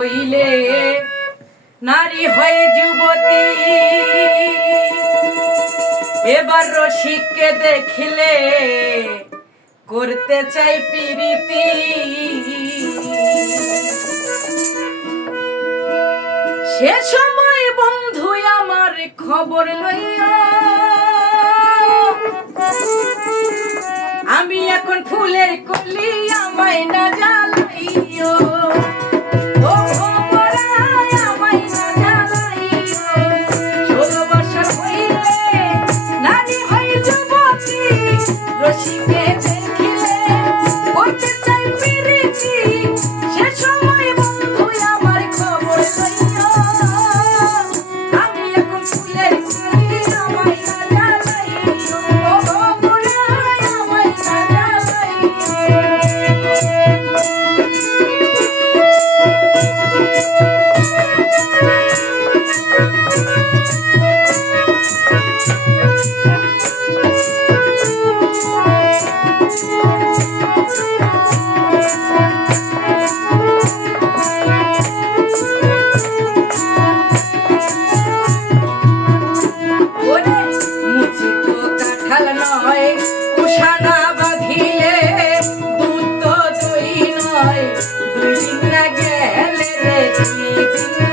হইলে নারী হয়ে যুবতী এবার রসিককে দেখিলে করতে চাই প্রীতি সে সময় বন্ধু আমার খবর লইয়া আমি এখন ফুলের কলি আমায় না জ্বালাইও রসিকে দেখিলে করতে চাই প্রীতি সে সময় বন্ধু আমার খবর লইয়া আমি এখন ফুলের কলি আমায় না জ্বালাইও আমায় না উষানা বাঁধিলে দুধ দই নয় দুই দিন না গেলে রে দুই দিন